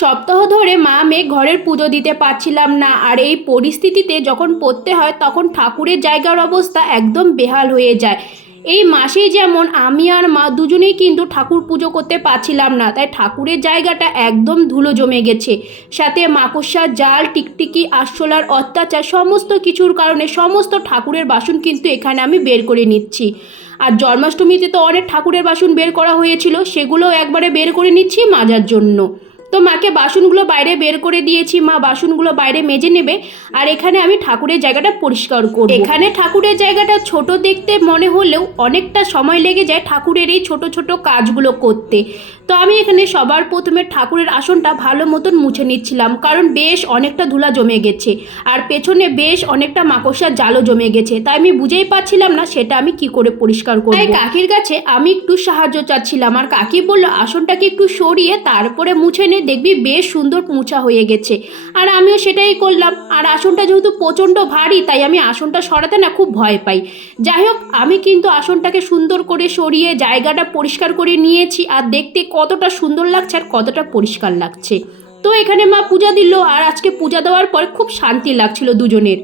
সপ্তাহ ধরে মা মেয়ে ঘরের পুজো দিতে পারছিলাম না, আর এই পরিস্থিতিতে যখন পড়তে হয় তখন ঠাকুরের জায়গার অবস্থা একদম বেহাল হয়ে যায়। এই মাসেই যেমন আমি আর মা দুজনেই কিন্তু ঠাকুর পুজো করতে পারছিলাম না, তাই ঠাকুরের জায়গাটা একদম ধুলো জমে গেছে। সাথে মাকড়সা জাল, টিকটিকি, আরশোলার অত্যাচার, সমস্ত কিছুর কারণে সমস্ত ঠাকুরের বাসন কিন্তু এখানে আমি বের করে নিচ্ছি। আর জন্মাষ্টমীতে তো অনেক ঠাকুরের বাসন বের করা হয়েছিল, সেগুলোও একবারে বের করে নিচ্ছি মাজার জন্য। তো মাকে বাসনগুলো বাইরে বের করে দিয়েছি, মা বাসনগুলো বাইরে মেজে নেবে। আর এখানে আমি ঠাকুরের জায়গাটা পরিষ্কার করব। এখানে ঠাকুরের জায়গাটা ছোট দেখতে মনে হলেও অনেকটা সময় লেগে যায় ঠাকুরের এই ছোট ছোট কাজগুলো করতে। তো আমি এখানে সবার প্রথমে ঠাকুরের আসনটা ভালো মতন মুছে নিচ্ছিলাম, কারণ বেশ অনেকটা ধুলা জমে গেছে আর পেছনে বেশ অনেকটা মাকড়সার জালও জমে গেছে, তাই আমি বুঝেই পাচ্ছিলাম না সেটা আমি কি করে পরিষ্কার করব। তাই কাকির কাছে আমি একটু সাহায্য চাচ্ছিলাম, আর কাকি বলল আসনটাকে একটু সরিয়ে তারপরে মুছে নে, দেখবি বেশ সুন্দর মুছা হয়ে গেছে। আর আমিও সেটাই করলাম। আর আসনটা যেহেতু প্রচণ্ড ভারী, তাই আমি আসনটা সরাতে না খুব ভয় পাই। যাই হোক, আমি কিন্তু আসনটাকে সুন্দর করে সরিয়ে জায়গাটা পরিষ্কার করে নিয়েছি, আর দেখতে কতটা সুন্দর লাগছে আর কতটা পরিষ্কার লাগছে। তো এখানে মা পূজা দিল, আর আজকে পূজা দেওয়ার পর খুব শান্তি লাগছিল দুজনের।